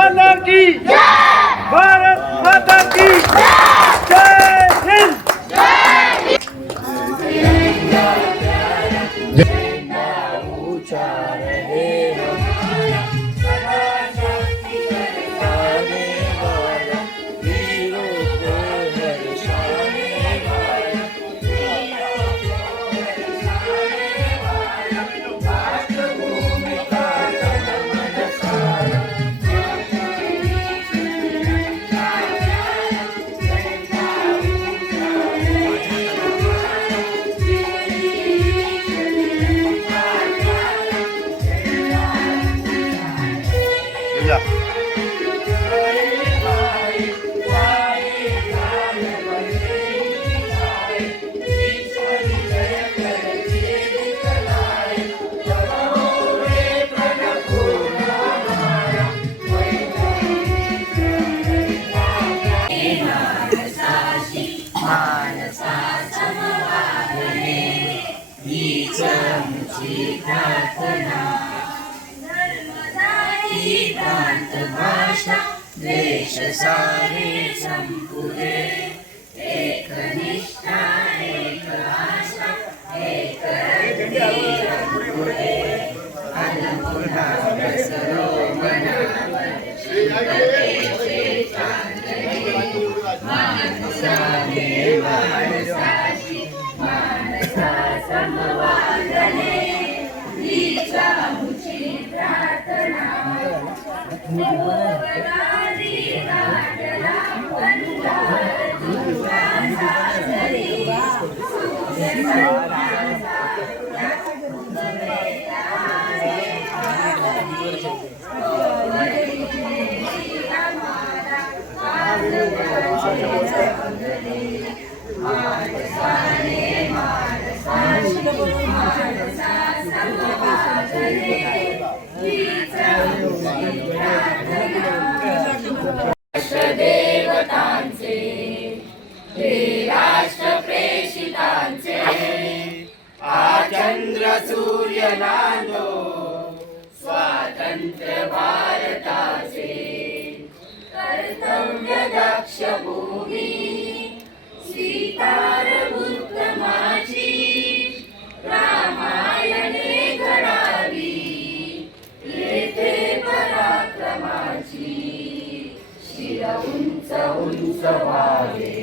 माता की भारत माता की जय हिंद। देश सारे संपुरे एकनिष्ठा एक आशा एक रंगपुरे अन्नपूर्णा बसरो मनावर शिवतेचे चांदणे मानसाने मानसाची मानसा समवादने हीचा मुची प्रार्थना देवतांचे हे राष्ट्र प्रेषितांचे आचंद्र सूर्य नांदो स्वातंत्र्य भारताचे कर्तव्य दक्ष भूमी स्वीकारभूत माझी रामायणे घडावी येथे पराक्रमाची शिर उंच उंच व्हावे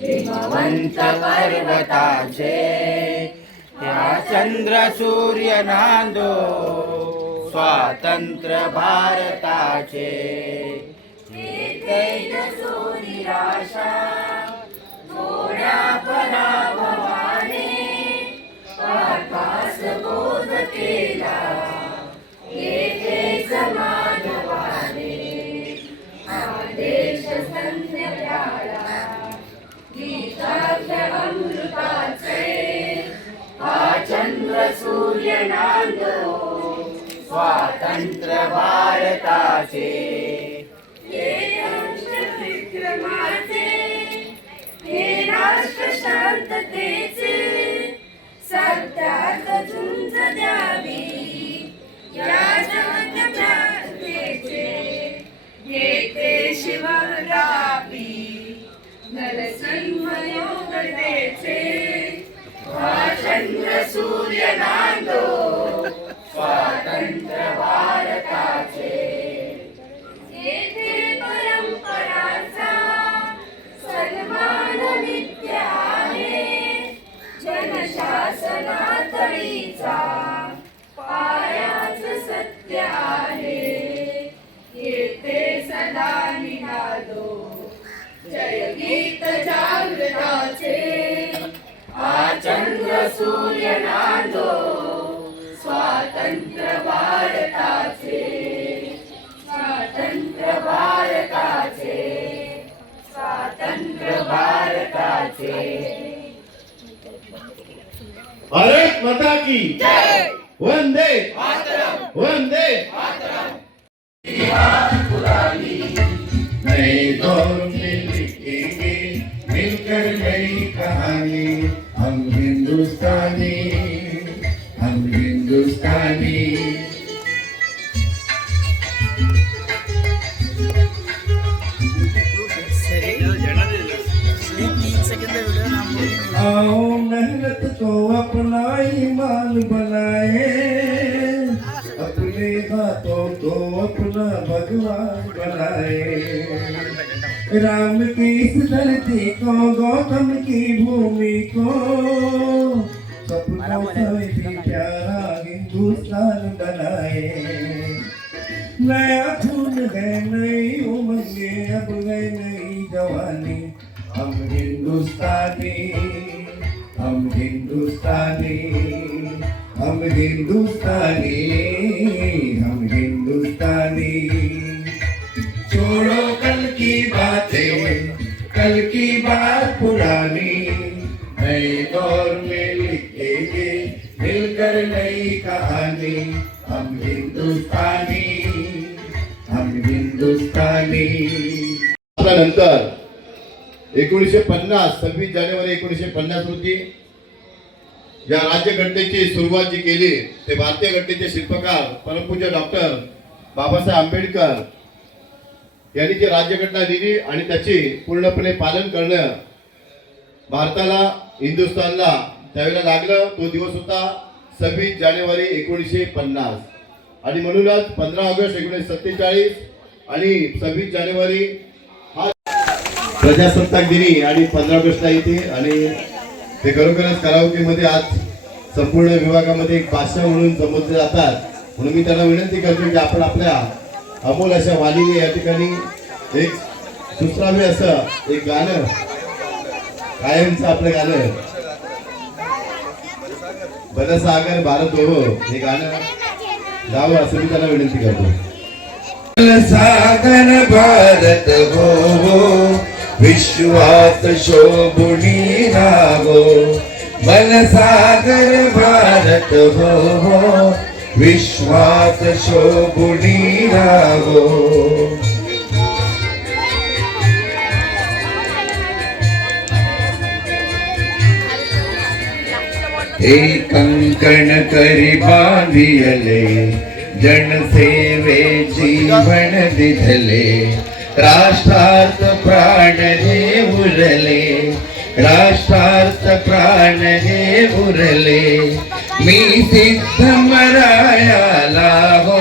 हिमवंत पर्वताचे या चंद्र सूर्य नांदो स्वातंत्र्य भारताचे तेजसो निराशा थोड्या पराभवाने पापास बोध केला येथे समाजवाने आदेश संध्याला गीताच्या अमृताचे हा चंद्र सूर्य नांदो स्वातंत्र्य भारताचे हे विक्रमाचे हे राष्ट्र शांततेचे सत्यात झुंज द्यावी या जगत प्रार्थनेचे घेते शिवरावी नरसंमयोगतेचे हा चंद्र सूर्य नांदो स्वातंत्र्य भारताचे येथे परंपराचा सन्मान नित्य आहे जनशासनातळीचा पायाच सत्य आहे येथे सदा निनादो जय गीत जागृताचे हा चंद्र सूर्य नांदो स्वातंत्र्य भारताचे स्वातंत्र्य भारताचे स्वातंत्र्य भारताचे भारत माता की जय वंदे मातरम वंदे मातरम पुरानी नए दौर में लिखेंगे मिलकर नई कहानी हम हिंदुस्तानी हम हिंदुस्तानी आओ मेहनत को अपना ईमान बनाए, अपने हाथों को अपना भगवान बनाए। राम की इस धरती को, गौतम की भूमि को, सपनों से भी प्यारा हिंदुस्तान बनाए। नया खून है, नई उमंगे, अब है नई जवानी। हम हिंदुस्तानी, हम हिंदुस्तानी, हम हिंदुस्तानी, हम हिंदुस्तानी। छोड़ो कल की बातें, कल की बात पुरानी, नए दौर में लिखेंगे मिलकर नई कहानी। हम हिंदुस्तानी, हम हिंदुस्तानी। नंतर 1950 26 जानेवारी 1950 रोजी या राज्यघटनेची सुरुवात जी केली ते भारतीय घटनेचे शिल्पकार परमपूज्य डॉक्टर बाबासाहेब आंबेडकर यांनी जी राज्यघटना लिहिली आणि त्याची पूर्णपणे पालन करणं भारताला, हिंदुस्थानला त्यावेळेला लागलं। तो दिवस होता 26 जानेवारी 1950 आणि म्हणूनच 15 ऑगस्ट 1947 आणि 26 जानेवारी हा प्रजासत्ताक दिनी आणि 15 ऑगस्टला येते आणि ते खरोखरच कराओकेमध्ये आज संपूर्ण विभागामध्ये एक भाषा म्हणून संबोधले जातात। म्हणून मी त्यांना विनंती करतो की आपण आपल्या अमोल अशा वाणीने या ठिकाणी एक सुसरावे असं एक गाणं, कायमचं आपलं गाणं बनसागर भारत हो, हे गाणं गावं असं मी त्यांना विनंती करतो। बनसागर भारत हो, विश्वात शोभुनी राहो। बनसागर भारत हो, विश्वात शोभुनी राहो। एक कंकण करी बांधियले, जनसेवे जीवन दिधले। राष्ट्रार्थ प्राण हे उरले, राष्ट्रार्थ प्राण हे उरले। मी सिद्ध मरायाला हो,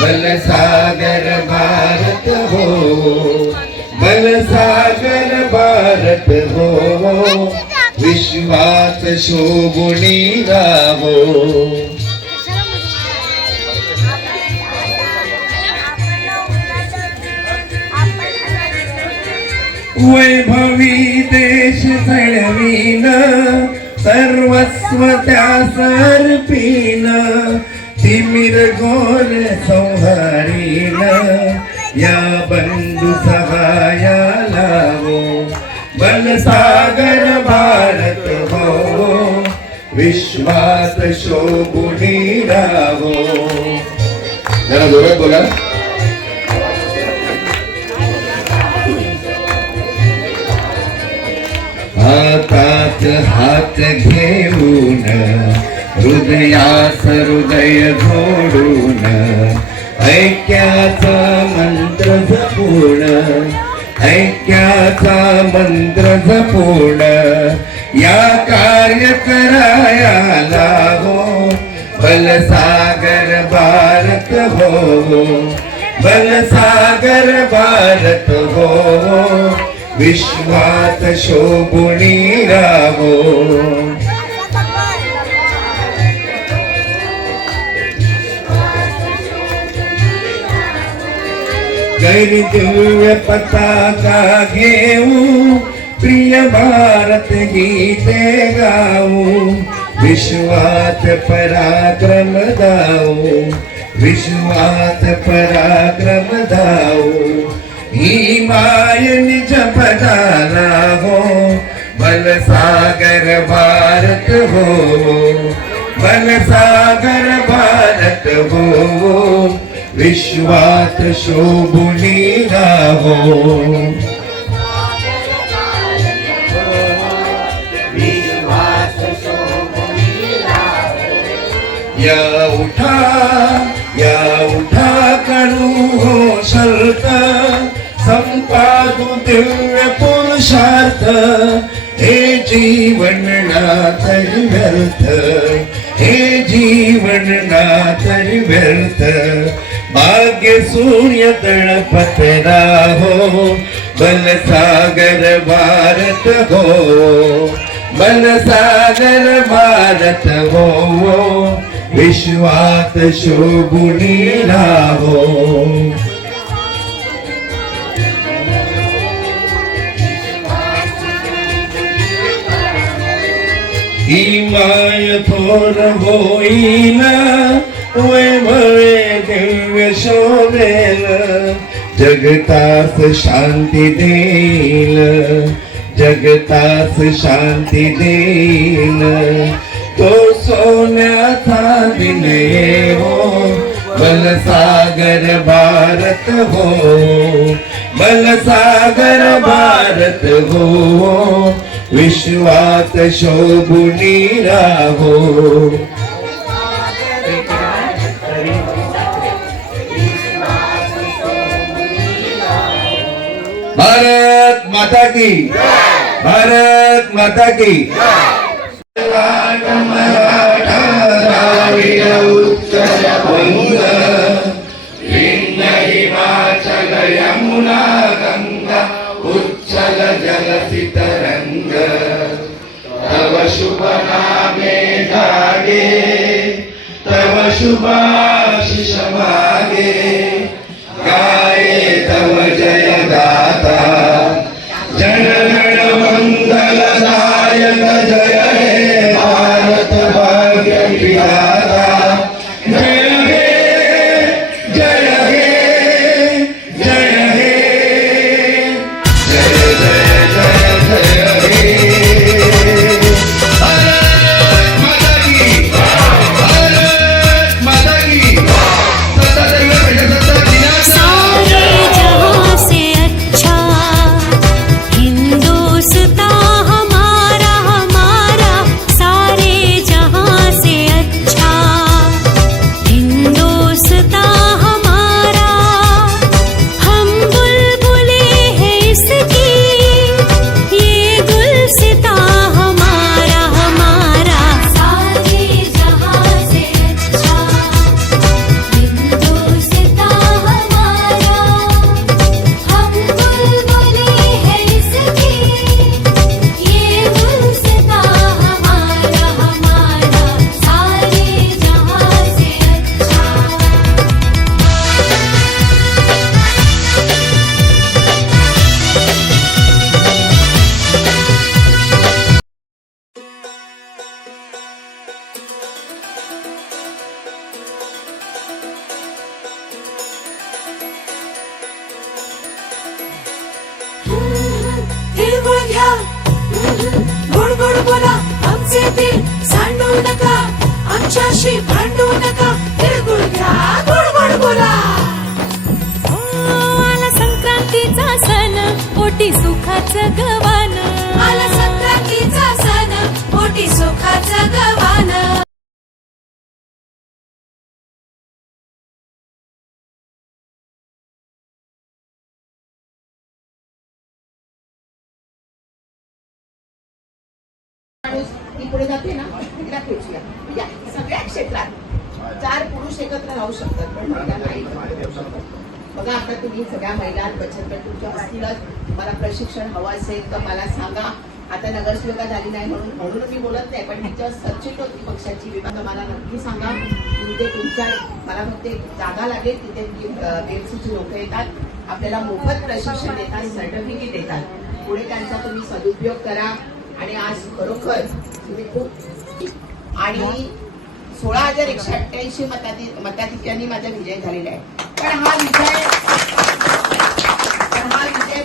बलसागर भारत हो, बलसागर भारत हो, विश्वात शोभुनी राहो। वैभवी देश चढवीन, सर्वस्व त्यास अर्पीन। तिमिर गोल संहारीन, या बंधु सहायाला हो। बनसागर भारत हो, विश्वात शोभुनी राहो। जरा जोरात बोला। हातात हात घेऊन, हृदयास हृदय जोडून, ऐक्याचा मंत्र जपून, ऐक्याचा मंत्र जपून, या कार्य करायला हो। बलसागर भारत हो, बलसागर भारत हो, विश्वात शोभुनी राहो। गैरी दिव्य पताका घेऊ, प्रिय भारत गीते गाऊ। विश्वात पराक्रम दाऊ, विश्वात पराक्रम दाऊ। ही माय निज पदाला हो, बलसागर भारत हो, बलसागर भारत हो, विश्वात शोभुनी राहो। या उठा करू हो शर्त, संपादू दिव्य पुरुषार्थ। हे जीवन ना तरी व्यर्थ, हे जीवन ना तरी व्यर्थ. भाग्य सूर्य तळपत राहो, बलसागर भारत हो, बलसागर भारत हो, विश्वात शोभुनी राहो. ही माय थोर होईल, वैभवे दिव्य शोभेल, जगतास शांती देईल, जगतास शांती देईल. तो सोन्याचा विनय हो, बलसागर भारत हो, बलसागर भारत हो, विश्वात शोभुनी राहो. भारत माता की, भारत माता की. मराठा द्राविड उत्कल बंग, विंध्य हिमाचल यमुना गंगा, उच्चल जलसी तरंग. तव शुभ नामे जागे, तव शुभाशिष मागे, गाये तव जय गाथा. जनगण मंगलदायक जय हे भारत भाग्य विधाता. जय हे, जय हे, जय हे, जय जय जय जय हे. भारत माता की, भारत माता की. सत्ता दैव प्रजासत्ताक दिनाचा सारे जहां से अच्छा हिंदुस्तान हमारा, हमारा सारे जहां से अच्छा हिंदुस्तान हमारा. हम बुलबुले हैं इसकी, ये गुलसिता हमारा, हमारा सारे जहां से अच्छा हिंदुस्तान हमारा. हम बुलबुले हैं इसकी, ये गुलसिता हमारा, हमारा सारे जहां से अच्छा. तिळगुळ घ्या, गोड गोड बोला, आमचे दिल सांडू नका, आमच्याशी भांडू नका. तिळगुळ घ्या, गोड गोड बोला. आला संक्रांतीचा सण, पोटी सुखाचं गवान. आला संक्रांतीचा सण, पोटी सुखाचं गव्हाण. ती पुढे जाते ना, तिला खेचूया. या सगळ्या क्षेत्रात 4 पुरुष एकत्र राहू शकतात, पण महिला नाही. बघा आता तुम्ही सगळ्या महिला बचत गट तुमच्या असतीलच. तुम्हाला प्रशिक्षण हवं असेल तर मला सांगा. आता नगरसेविका झाली नाही म्हणून मी बोलत नाही, पण तिच्यावर सचिट होती पक्षाची विभाग, मला नक्की सांगा. तिथे तुमच्या मला फक्त एक जागा लागेल, तिथे BMCची लोक येतात, आपल्याला मोफत प्रशिक्षण देतात, सर्टिफिकेट देतात. पुढे त्यांचा तुम्ही सदुपयोग करा. आणि आज खरोखर तुम्ही खूप आणि 16,188 मताधिक्यांनी माझा विजय झालेला आहे. पण हा विजय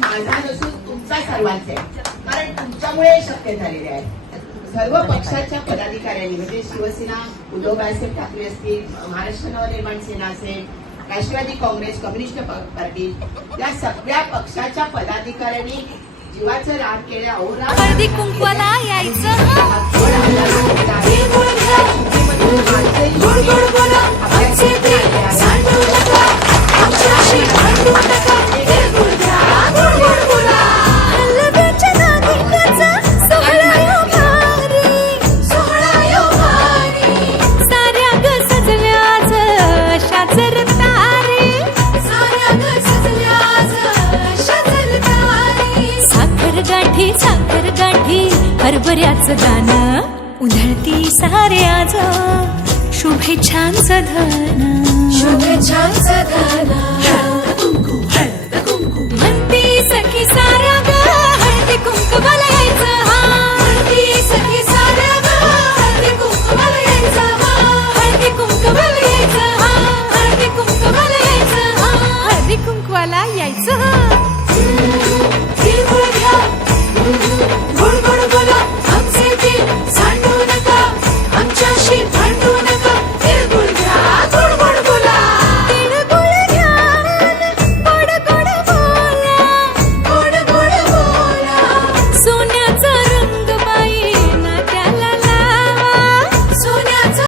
माझा नसून तुमचा सर्वांचा आहे, कारण तुमच्यामुळे शक्य झालेले आहे. सर्व पक्षाच्या पदाधिकाऱ्यांनी म्हणजे शिवसेना, उद्धव बाळासाहेब ठाकरे असतील, महाराष्ट्र नवनिर्माण सेना असेल, राष्ट्रवादी काँग्रेस, कम्युनिस्ट पार्टी, या सगळ्या पक्षाच्या पदाधिकाऱ्यांनी जीवाचं रान केलं. अहोरात्र हळदी कुंकवाला यायचं. तिळगुळ घ्या, गोड गोड बोला, आमचे दिल सांडू नका, आमच्याशी भांडू नका. तिळगुळ घ्या, गोड गोड बोला. हलव्याच्या नागिण्याचा सोहळा हरभऱ्याचं दान उधळती सारे आज शुभेच्छांचं धन